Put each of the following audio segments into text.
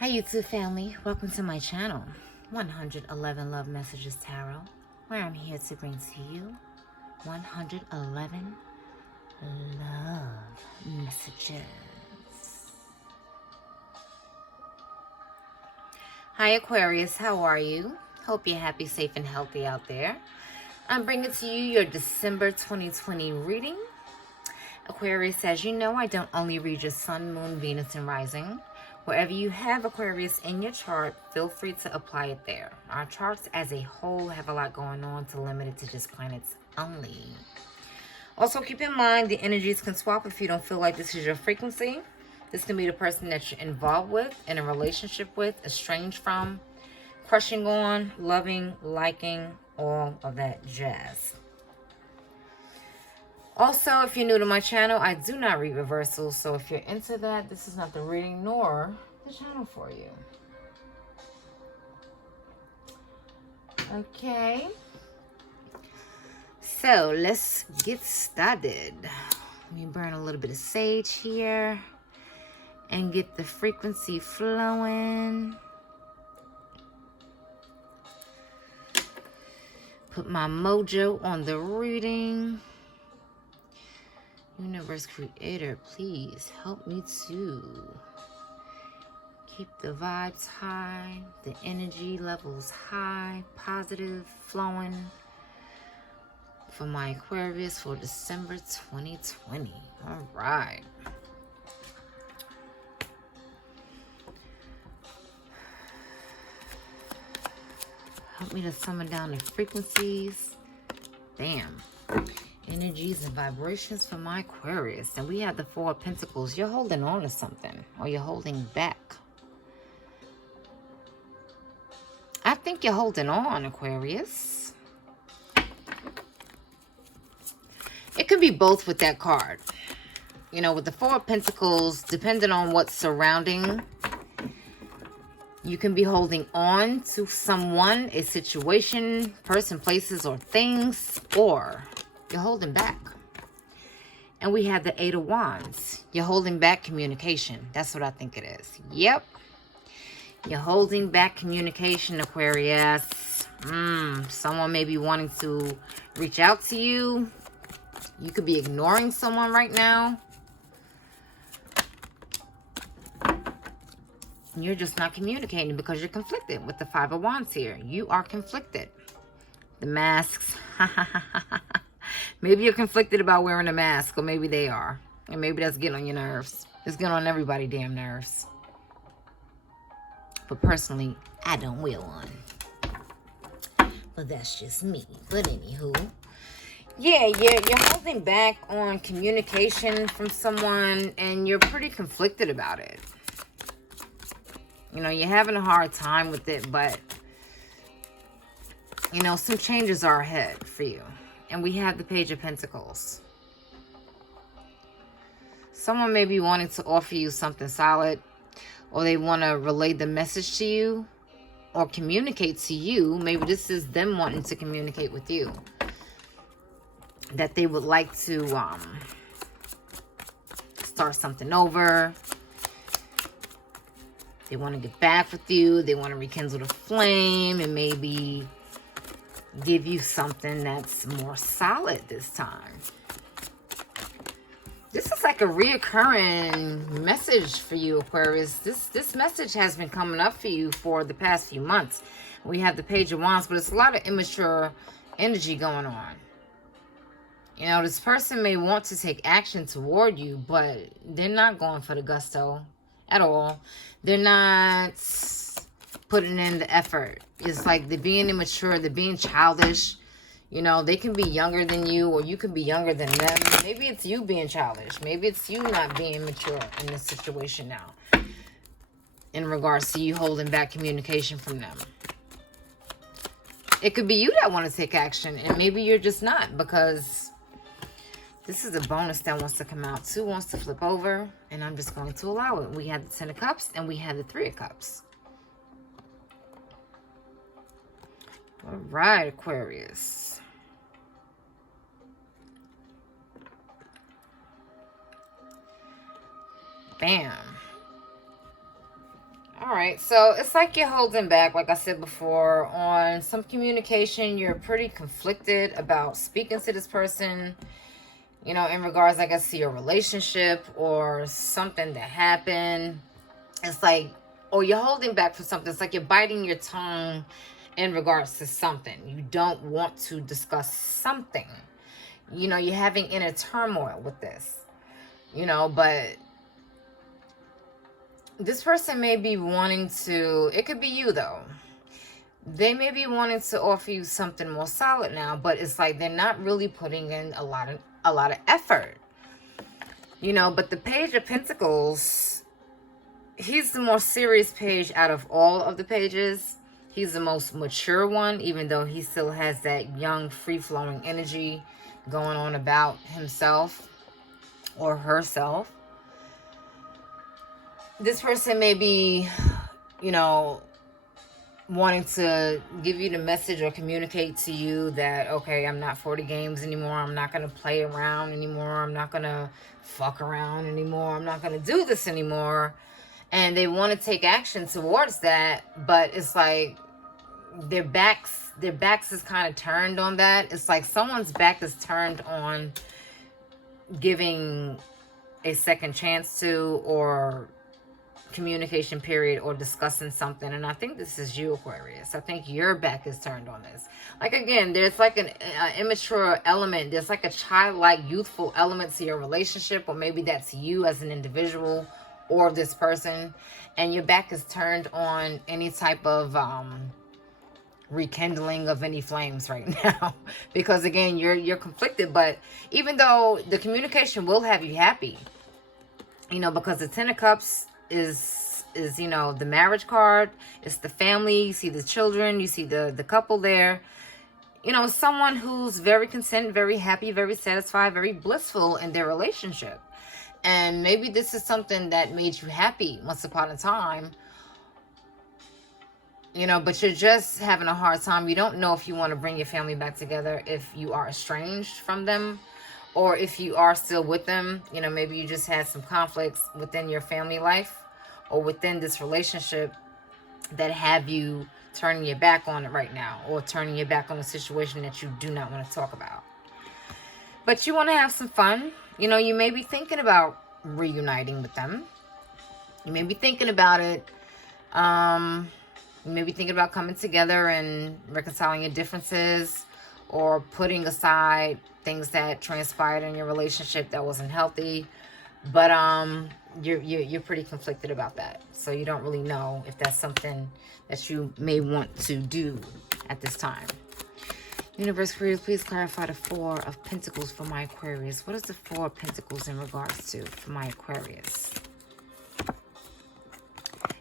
Hi YouTube family, welcome to my channel, 111 Love Messages Tarot, where I'm here to bring to you 111 love messages. Hi Aquarius, how are you? Hope you're happy, safe, and healthy out there. I'm bringing to you your December 2020 reading. Aquarius, as you know, I don't only read your sun, moon, Venus, and rising. Wherever you have Aquarius in your chart, feel free to apply it there. Our charts as a whole have a lot going on to limit it to just planets only. Also, keep in mind the energies can swap if you don't feel like this is your frequency. This can be the person that you're involved with, in a relationship with, estranged from, crushing on, loving, liking, all of that jazz. Also, if you're new to my channel, I do not read reversals, so if you're into that, this is not the reading nor the channel for you. Okay. So, let's get started. Let me burn a little bit of sage here and get the frequency flowing. Put my mojo on the reading. Universe Creator, please help me to keep the vibes high, the energy levels high, positive, flowing for my Aquarius for December 2020. All right. Help me to summon down the frequencies. Damn. Energies and vibrations for my Aquarius. And we have the Four of Pentacles. You're holding on to something, or you're holding back. I think you're holding on, Aquarius. It could be both with that card. You know, with the Four of Pentacles, depending on what's surrounding, you can be holding on to someone, a situation, person, places, or things, or you're holding back. And we have the Eight of Wands. You're holding back communication. That's what I think it is. Yep. You're holding back communication, Aquarius. Someone may be wanting to reach out to you. You could be ignoring someone right now. You're just not communicating because you're conflicted with the Five of Wands here. You are conflicted. The masks. Maybe you're conflicted about wearing a mask, or maybe they are. And maybe that's getting on your nerves. It's getting on everybody's damn nerves. But personally, I don't wear one. But that's just me. But anywho. Yeah, you're holding back on communication from someone, and you're pretty conflicted about it. You know, you're having a hard time with it, but, you know, some changes are ahead for you. And we have the Page of Pentacles. Someone may be wanting to offer you something solid, or they want to relay the message to you or communicate to you. Maybe this is them wanting to communicate with you, that they would like to start something over. They want to get back with you. They want to rekindle the flame and maybe give you something that's more solid this time. This is like a reoccurring message for you, Aquarius. This message has been coming up for you for the past few months. We have the Page of Wands, but it's a lot of immature energy going on. You know, this person may want to take action toward you, but they're not going for the gusto at all. They're not putting in the effort. It's like they're being immature, they're being childish. You know, they can be younger than you, or you can be younger than them. Maybe it's you being childish. Maybe it's you not being mature in this situation now, in regards to you holding back communication from them. It could be you that want to take action, and maybe you're just not, because this is a bonus that wants to come out. Two wants to flip over, and I'm just going to allow it. We have the Ten of Cups, and we have the Three of Cups. All right, Aquarius. Bam. All All right, so it's like you're holding back, like I said before, on some communication. You're pretty conflicted about speaking to this person, you know, in regards, I guess, to your relationship or something that happened. It's like, or you're holding back for something. It's like you're biting your tongue in regards to something. You don't want to discuss something. You know, you're having inner turmoil with this, you know, but this person may be wanting to, it could be you though. They may be wanting to offer you something more solid now, but it's like they're not really putting in a lot of effort. You know, but the Page of Pentacles, he's the more serious page out of all of the pages. He's the most mature one, even though he still has that young, free-flowing energy going on about himself or herself. This person may be, you know, wanting to give you the message or communicate to you that, okay, I'm not for the games anymore. I'm not going to play around anymore. I'm not going to fuck around anymore. I'm not going to do this anymore. And they want to take action towards that, but it's like their backs is kind of turned on that. It's like someone's back is turned on giving a second chance to, or communication period, or discussing something. And I think this is you, Aquarius. I think your back is turned on this. Like, again, there's like an immature element. There's like a childlike, youthful element to your relationship, or maybe that's you as an individual or this person, and your back is turned on any type of rekindling of any flames right now. Because again, you're conflicted. But even though the communication will have you happy, you know, because the Ten of Cups is, you know, the marriage card. It's the family. You see the children. You see the couple there. You know, someone who's very content, very happy, very satisfied, very blissful in their relationship. And maybe this is something that made you happy once upon a time, you know, but you're just having a hard time. You don't know if you want to bring your family back together, if you are estranged from them, or if you are still with them. You know, maybe you just had some conflicts within your family life or within this relationship that have you turning your back on it right now, or turning your back on a situation that you do not want to talk about. But you want to have some fun. You know, you may be thinking about reuniting with them. You may be thinking about it. You may be thinking about coming together and reconciling your differences, or putting aside things that transpired in your relationship that wasn't healthy. But you're pretty conflicted about that. So you don't really know if that's something that you may want to do at this time. Universe, please clarify the Four of Pentacles for my Aquarius. What is the Four of Pentacles in regards to for my Aquarius?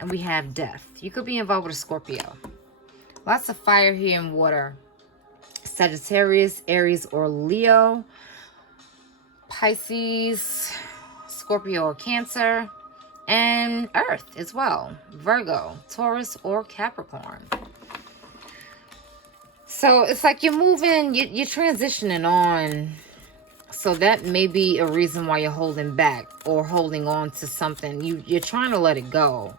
And we have Death. You could be involved with a Scorpio. Lots of fire here and water. Sagittarius, Aries, or Leo. Pisces, Scorpio, or Cancer. And Earth as well. Virgo, Taurus, or Capricorn. So it's like you're moving, you're transitioning on. So that may be a reason why you're holding back or holding on to something. You're trying to let it go.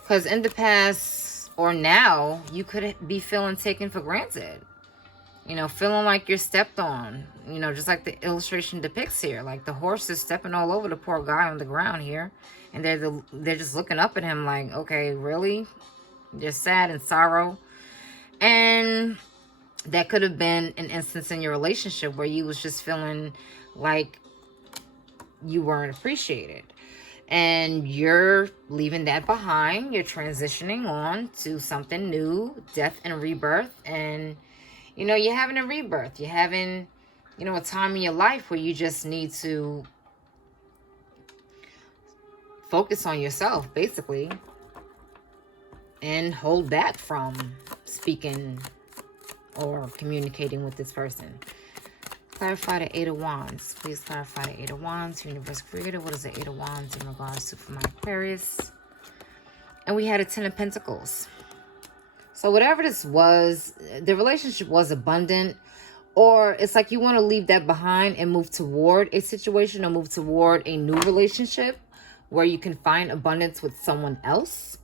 Because in the past or now, you could be feeling taken for granted. You know, feeling like you're stepped on. You know, just like the illustration depicts here. Like the horse is stepping all over the poor guy on the ground here. And they're just looking up at him like, okay, really? They're sad and sorrow. And that could have been an instance in your relationship where you was just feeling like you weren't appreciated. And you're leaving that behind. You're transitioning on to something new, death and rebirth. And, you know, you're having a rebirth. You're having, you know, a time in your life where you just need to focus on yourself, basically. And hold back from speaking or communicating with this person. Clarify the Eight of Wands. Please clarify the Eight of Wands. Universe Creator, what is the Eight of Wands in regards to for my Aquarius? And we had a Ten of Pentacles. So whatever this was, the relationship was abundant, or it's like you want to leave that behind and move toward a situation or move toward a new relationship where you can find abundance with someone else,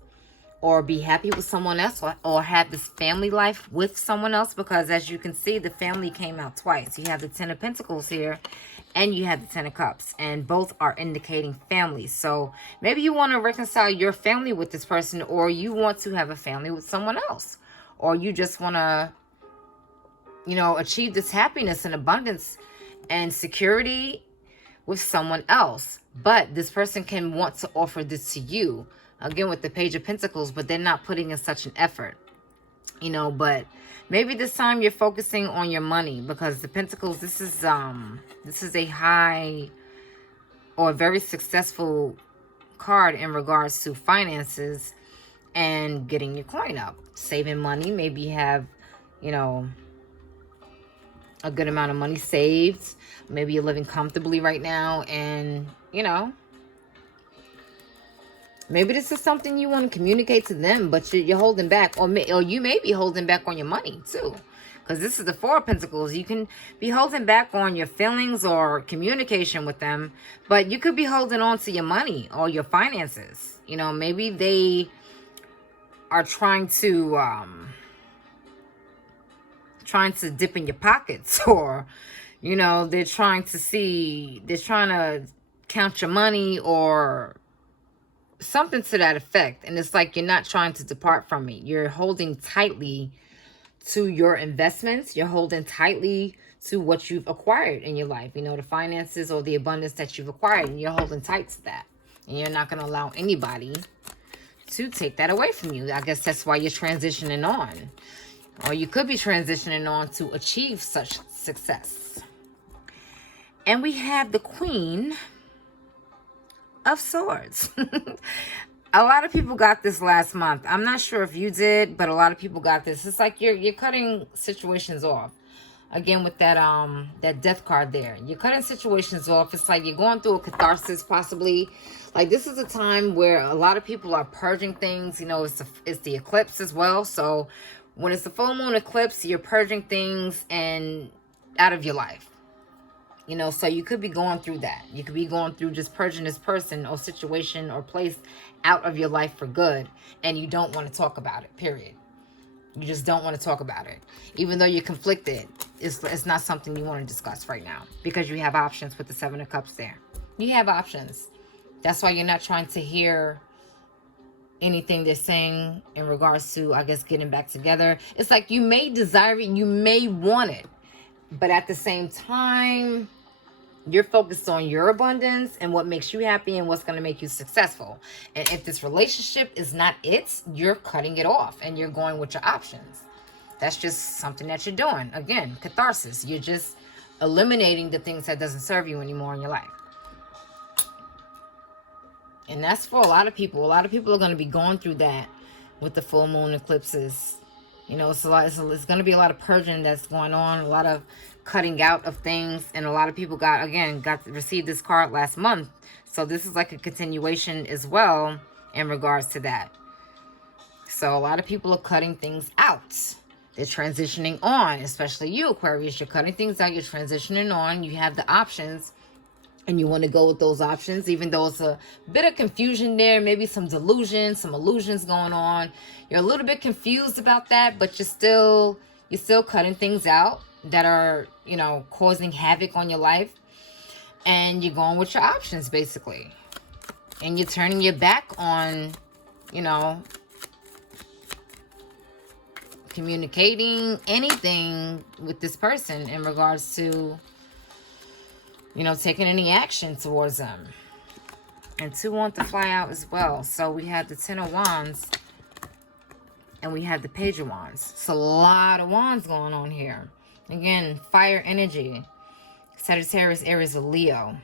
or be happy with someone else, or have this family life with someone else, because as you can see, the family came out twice. You have the Ten of Pentacles here, and you have the Ten of Cups, and both are indicating family. So maybe you want to reconcile your family with this person, or you want to have a family with someone else, or you just want to, achieve this happiness and abundance and security with someone else. But this person can want to offer this to you, again with the Page of Pentacles, but they're not putting in such an effort, but maybe this time you're focusing on your money, because the Pentacles, this is a high or very successful card in regards to finances and getting your coin up, saving money. Maybe you have, a good amount of money saved. Maybe you're living comfortably right now, and maybe this is something you want to communicate to them, but you're holding back, or you may be holding back on your money too, because this is the Four of Pentacles. You can be holding back on your feelings or communication with them, but you could be holding on to your money or your finances. Maybe they are trying to dip in your pockets, or they're trying to count your money or something to that effect. And it's like you're not trying to depart from it. You're holding tightly to your investments. You're holding tightly to what you've acquired in your life, the finances or the abundance that you've acquired, and you're holding tight to that, and you're not going to allow anybody to take that away from you. I guess that's why you're transitioning on, or you could be transitioning on to achieve such success. And we have the Queen of Swords. A lot of people got this last month. I'm not sure if you did, but a lot of people got this. It's like you're cutting situations off. Again, with that Death card there, you're cutting situations off. It's like you're going through a catharsis, possibly. Like, this is a time where a lot of people are purging things. It's the eclipse as well. So when it's the full moon eclipse, you're purging things and out of your life. So you could be going through that. You could be going through just purging this person or situation or place out of your life for good, and you don't want to talk about it, period. You just don't want to talk about it. Even though you're conflicted, it's not something you want to discuss right now, because you have options with the Seven of Cups there. You have options. That's why you're not trying to hear anything they're saying in regards to, I guess, getting back together. It's like you may desire it, you may want it, but at the same time, you're focused on your abundance and what makes you happy and what's going to make you successful. And if this relationship is not it, you're cutting it off and you're going with your options. That's just something that you're doing. Again, catharsis. You're just eliminating the things that doesn't serve you anymore in your life. And that's for a lot of people. A lot of people are going to be going through that with the full moon eclipses. It's going to be a lot of purging that's going on, a lot of cutting out of things, and a lot of people received this card last month. So this is like a continuation as well in regards to that. So a lot of people are cutting things out. They're transitioning on, especially you, Aquarius. You're cutting things out. You're transitioning on. You have the options, and you want to go with those options, even though it's a bit of confusion there, maybe some delusion, some illusions going on. You're a little bit confused about that, but you're still cutting things out that are, causing havoc on your life. And you're going with your options, basically. And you're turning your back on, communicating anything with this person in regards to, taking any action towards them. And two want to fly out as well. So we have the Ten of Wands and we have the Page of Wands. It's a lot of wands going on here. Again, fire energy. Sagittarius, Aries, or Leo.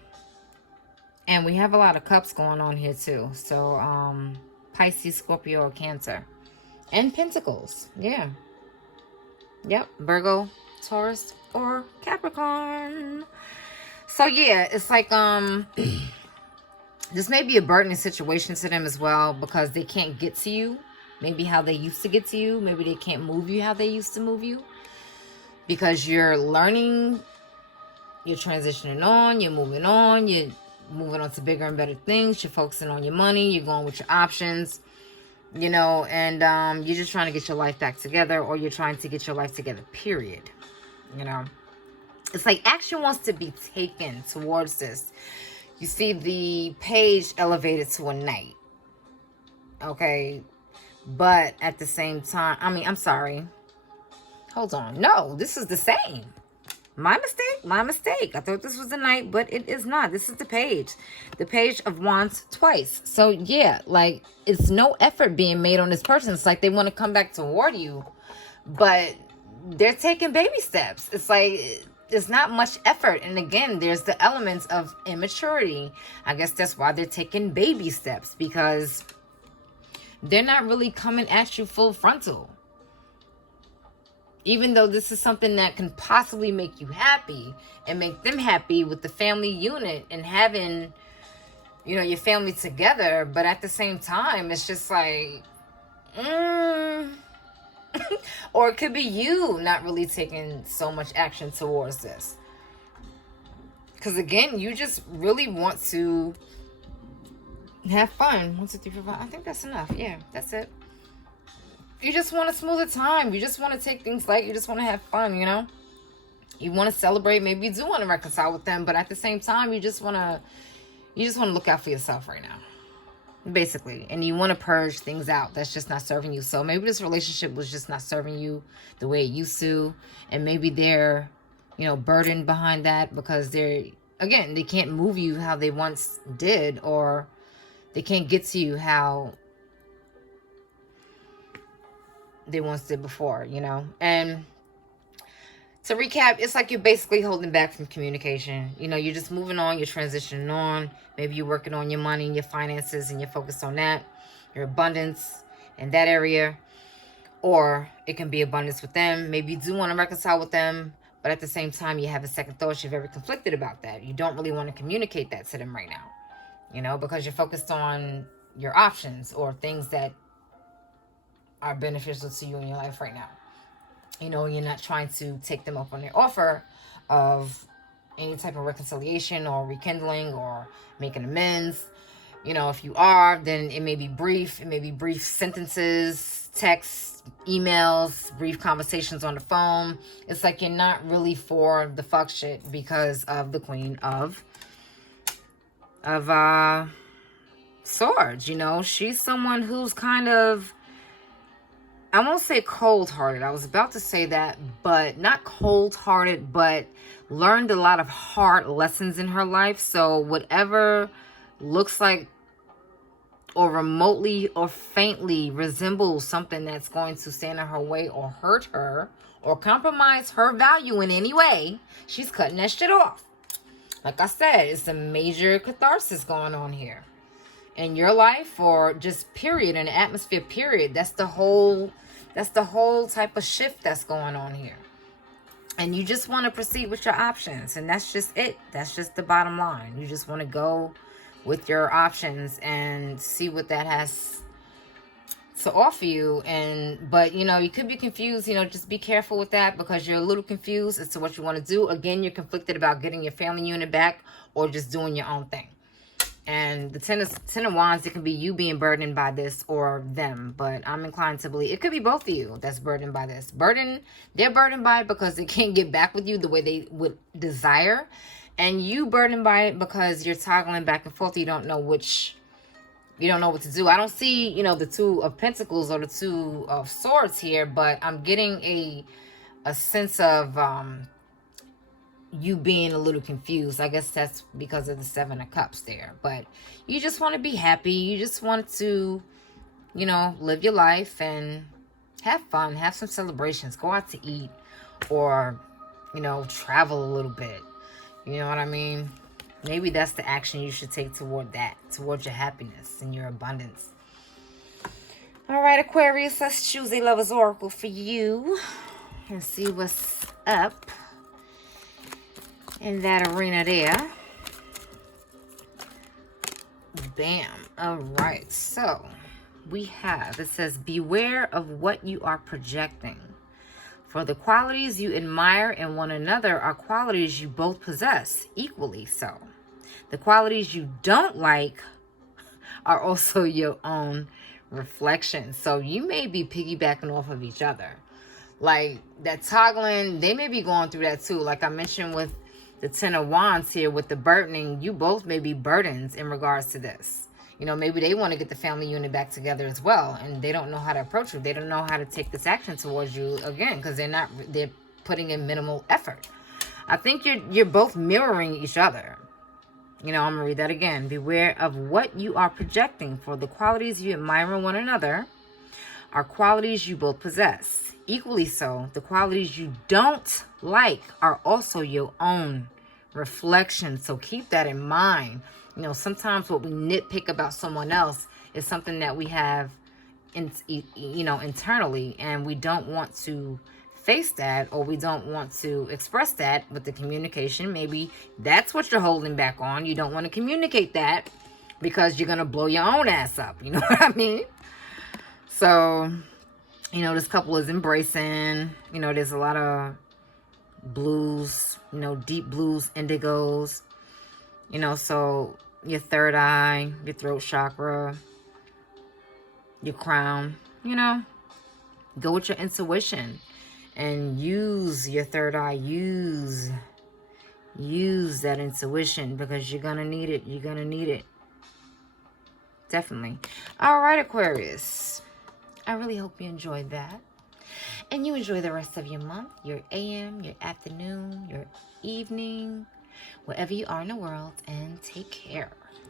And we have a lot of cups going on here too. So Pisces, Scorpio, or Cancer. And Pentacles. Yeah. Yep. Virgo, Taurus, or Capricorn. So yeah, it's like this may be a burdening situation to them as well, because they can't get to you. Maybe how they used to get to you. Maybe they can't move you how they used to move you. Because you're learning, you're transitioning on, you're moving on to bigger and better things. You're focusing on your money. You're going with your options. you know, and you're just trying to get your life back together, or you're trying to get your life together, period. You know, it's like action wants to be taken towards this. You see the page elevated to a knight. Okay. But at the same time, I mean, I'm sorry. Hold on. No, this is the same. My mistake. My mistake. I thought this was the knight, but it is not. This is the page. The page of wands twice. So, yeah, like, it's no effort being made on this person. It's like they want to come back toward you, but they're taking baby steps. It's like, there's not much effort. And again, there's the elements of immaturity. I guess that's why they're taking baby steps, because they're not really coming at you full frontal. Even though this is something that can possibly make you happy and make them happy with the family unit and having, you know, your family together. But at the same time, it's just like, or it could be you not really taking so much action towards this. Because again, you just really want to have fun. 1, 2, 3, 4, 5. I think that's enough. Yeah, that's it. You just want a smoother time. You just want to take things light. You just want to have fun, you know? You want to celebrate. Maybe you do want to reconcile with them, but at the same time, you just want to look out for yourself right now. Basically. And you want to purge things out that's just not serving you. So maybe this relationship was just not serving you the way it used to. And maybe they're, you know, burdened behind that because they can't move you how they once did, or they can't get to you how they once did before, you know. And to recap, it's like you're basically holding back from communication. You know, you're just moving on, you're transitioning on. Maybe you're working on your money and your finances and you're focused on that, your abundance in that area. Or it can be abundance with them. Maybe you do want to reconcile with them, but at the same time, you have a second thought. You're very conflicted about that. You don't really want to communicate that to them right now, you know, because you're focused on your options or things that are beneficial to you in your life right now. You know, you're not trying to take them up on their offer of any type of reconciliation or rekindling or making amends. You know, if you are, then it may be brief. It may be brief sentences, texts, emails, brief conversations on the phone. It's like you're not really for the fuck shit because of the Queen of Swords. You know, she's someone who's kind of, I won't say cold-hearted. I was about to say that, but not cold-hearted, but learned a lot of hard lessons in her life. So whatever looks like or remotely or faintly resembles something that's going to stand in her way or hurt her or compromise her value in any way, she's cutting that shit off. Like I said, it's a major catharsis going on here in your life, or just period, in the atmosphere, period. That's the whole type of shift that's going on here. And you just want to proceed with your options, and that's just it. That's just the bottom line. You just want to go with your options and see what that has to offer you. But you know, you could be confused. You know, just be careful with that, because you're a little confused as to what you want to do. Again, you're conflicted about getting your family unit back or just doing your own thing. And the Ten of Wands, it can be you being burdened by this or them. But I'm inclined to believe it could be both of you that's burdened by this. They're burdened by it because they can't get back with you the way they would desire. And you burdened by it because you're toggling back and forth. You don't know what to do. I don't see, you know, the Two of Pentacles or the Two of Swords here, but I'm getting a sense of you being a little confused. I guess that's because of the Seven of Cups there. But you just want to be happy. You just want to, you know, live your life and have fun. Have some celebrations. Go out to eat, or, you know, travel a little bit. You know what I mean? Maybe that's the action you should take toward that, towards your happiness and your abundance. All right, Aquarius, let's choose a lover's oracle for you and see what's up in that arena there. Bam. All right, so we have, it says, beware of what you are projecting. For the qualities you admire in one another are qualities you both possess, equally so. The qualities you don't like are also your own reflection. So you may be piggybacking off of each other. Like that toggling, they may be going through that too. Like I mentioned with the Ten of Wands here with the burdening, you both may be burdens in regards to this. You know, maybe they want to get the family unit back together as well, and they don't know how to approach you. They don't know how to take this action towards you again because they're putting in minimal effort. I think you're both mirroring each other. You know, I'm going to read that again. Beware of what you are projecting, for the qualities you admire in one another are qualities you both possess. Equally so, the qualities you don't like are also your own reflection. So keep that in mind. You know, sometimes what we nitpick about someone else is something that we have, internally, and we don't want to face that, or we don't want to express that with the communication. Maybe that's what you're holding back on. You don't want to communicate that because you're going to blow your own ass up. You know what I mean? So, you know, this couple is embracing, you know, there's a lot of blues, you know, deep blues, indigos, you know, so your third eye, your throat chakra, your crown, you know, go with your intuition. And use your third eye. Use that intuition because you're going to need it. You're going to need it. Definitely. All right, Aquarius. I really hope you enjoyed that. And you enjoy the rest of your month, your AM, your afternoon, your evening, wherever you are in the world. And take care.